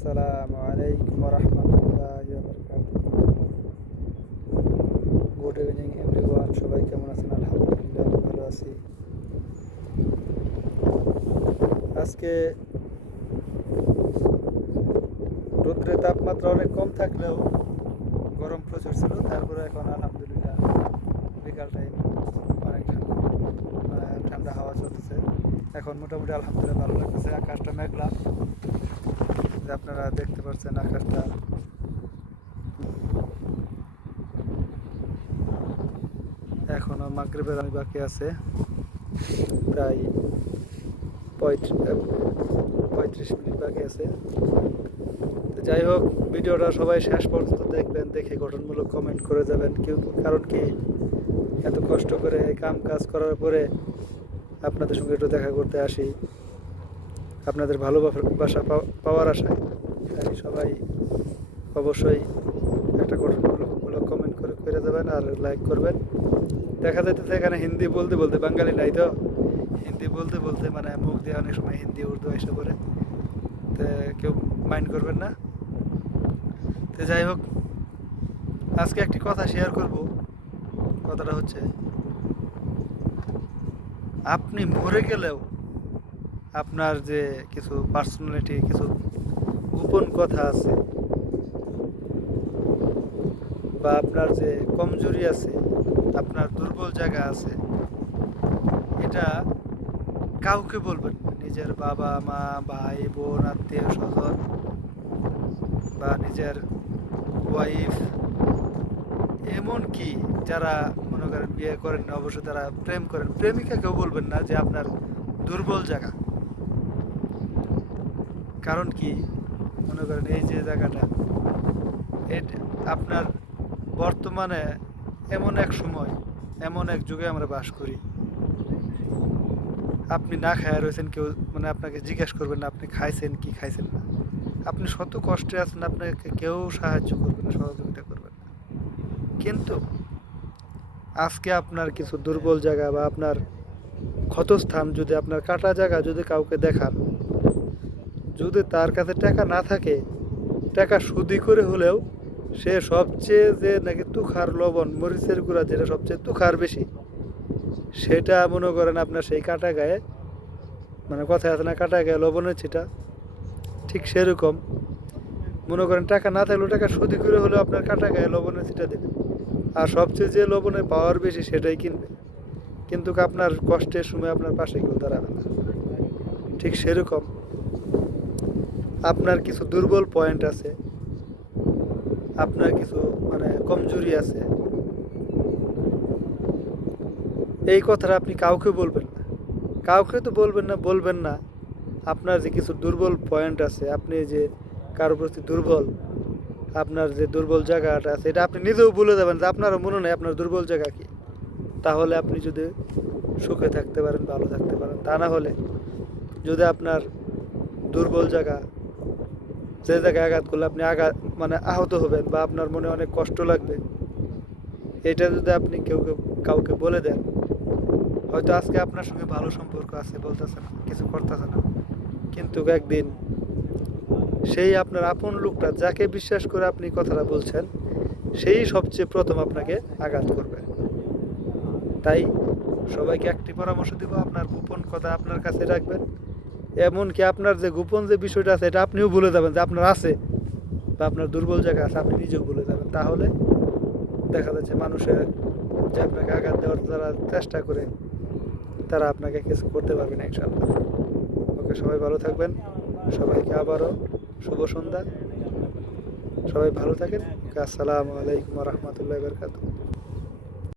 আসসালামু আলাইকুম রহমতুল্লাহি ওয়া বারাকাতুহু। গুড ইভিনিং এভরিওয়ান, সবাই কেমন আছেন? আলহামদুলিল্লাহ ভালো আছি। আজকে রৌদ্রের তাপমাত্রা অনেক কম থাকলেও গরম প্রচুর ছিল। তারপরে এখন আলহামদুলিল্লাহ বিকাল টাইম অনেক ঠান্ডা হাওয়া চলতেছে। এখন মোটামুটি আলহামদুলিল্লাহ ভালো লাগতেছে। আকাশটা মেঘলা, যে আপনারা দেখতে পাচ্ছেন আকাশটা। এখনো মাগরিবের আমি বাকি আছে, প্রায় 35 মিনিট বাকি আছে। তো যাই হোক, ভিডিওটা সবাই শেষ পর্যন্ত দেখবেন, দেখে গঠনমূলক কমেন্ট করে যাবেন। কারণ কি, এত কষ্ট করে কাম কাজ করার পরে আপনাদের সঙ্গে একটু দেখা করতে আসি, আপনাদের ভালোবাসা পাওয়ার আশায়। তাই সবাই অবশ্যই একটা গঠনমূলক কমেন্ট করে যাবেন আর লাইক করবেন। দেখা যাইতেছে এখানে হিন্দি বলতে বলতে, বাঙালি নাই তো, হিন্দি বলতে বলতে মানে মুখ দিয়ে অনেক সময় হিন্দি উর্দু এসে পড়ে, তো কেউ মাইন্ড করবেন না। তো যাই হোক, আজকে একটি কথা শেয়ার করব। কথাটা হচ্ছে, আপনি মরে গেলেও আপনার যে কিছু পার্সোনালিটি, কিছু গোপন কথা আছে, বা আপনার যে কমজোরি আছে, আপনার দুর্বল জায়গা আছে, এটা কাউকে বলবেন না। নিজের বাবা মা, ভাই বোন, আত্মীয় স্বজন, বা নিজের ওয়াইফ, এমনকি যারা মনে করেন বিয়ে করেন না, অবশ্যই তারা প্রেম করেন, প্রেমিকাকেও বলবেন না যে আপনার দুর্বল জায়গা। কারণ কি, মনে করেন এই যে জায়গাটা, আপনার বর্তমানে এমন এক সময়, এমন এক যুগে আমরা বাস করি, আপনি না খায়া রয়েছেন, কেউ মানে আপনাকে জিজ্ঞেস করবেন না আপনি খাইছেন কি খাইছেন না। আপনি শত কষ্টে আছেন, আপনাকে কেউ সাহায্য করবে না, সহযোগিতা করবে না। কিন্তু আজকে আপনার কিছু দুর্বল জায়গা বা আপনার ক্ষতস্থান, যদি আপনার কাটা জায়গা যদি কাউকে দেখান, যদি তার কাছে টাকা না থাকে, টাকা সুদি করে হলেও সে সবচেয়ে যে নাকি তুখার লবণ মরিচের গুঁড়া, যেটা সবচেয়ে তুখার বেশি, সেটা মনে করেন আপনার সেই কাটা গায়ে, মানে কথায় আছে না, কাটা গায়ে লবণের ছিটা, ঠিক সেরকম মনে করেন টাকা না থাকলেও টাকা সুদি করে হলেও আপনার কাটা গায়ে লবণের ছিটা দেবে। আর সবচেয়ে যে লবণের পাওয়ার বেশি সেটাই কিনবে, কিন্তু আপনার কষ্টের সময় আপনার পাশে কেউ দাঁড়াবে না। ঠিক সেরকম আপনার কিছু দুর্বল পয়েন্ট আছে, আপনার কিছু মানে কমজোরি আছে, এই কথাটা আপনি কাউকে বলবেন না। কাউকে তো বলবেন না। আপনার যে কিছু দুর্বল পয়েন্ট আছে, আপনি যে কারোর প্রতি দুর্বল, আপনার যে দুর্বল জায়গাটা আছে, এটা আপনি নিজেও ভুলে যাবেন যে আপনারও মনে নেই আপনার দুর্বল জায়গা কি। তাহলে আপনি যদি সুখে থাকতে পারেন, ভালো থাকতে পারেন। তা না হলে যদি আপনার দুর্বল জায়গা, যে জায়গায় আঘাত করলে আপনি মানে আহত হবেন, বা আপনার মনে অনেক কষ্ট লাগবে, এটা যদি আপনি কাউকে বলে দেন, হয়তো আজকে আপনার সঙ্গে ভালো সম্পর্ক আছে, বলতেছে না, কিছু করতেছে না, কিন্তু একদিন সেই আপনার আপন লোকটা, যাকে বিশ্বাস করে আপনি কথাটা বলছেন, সেই সবচেয়ে প্রথম আপনাকে আঘাত করবে। তাই সবাইকে একটি পরামর্শ দিব, আপনার গোপন কথা আপনার কাছে রাখবেন। এমনকি আপনার যে গোপন যে বিষয়টা আছে, এটা আপনিও ভুলে যাবেন যে আপনার আছে, বা আপনার দুর্বল জায়গা আছে, আপনি নিজেও ভুলে যাবেন। তাহলে দেখা যাচ্ছে মানুষের যে আপনাকে আঘাত দেওয়ার যারা চেষ্টা করে, তারা আপনাকে কিছু করতে পারবে না ইনশাআল্লাহ। ওকে, সবাই ভালো থাকবেন। সবাইকে আবারও শুভ সন্ধ্যা। সবাই ভালো থাকেন। আসসালামু আলাইকুম রহমতুল্লাহ বারকাতুহু।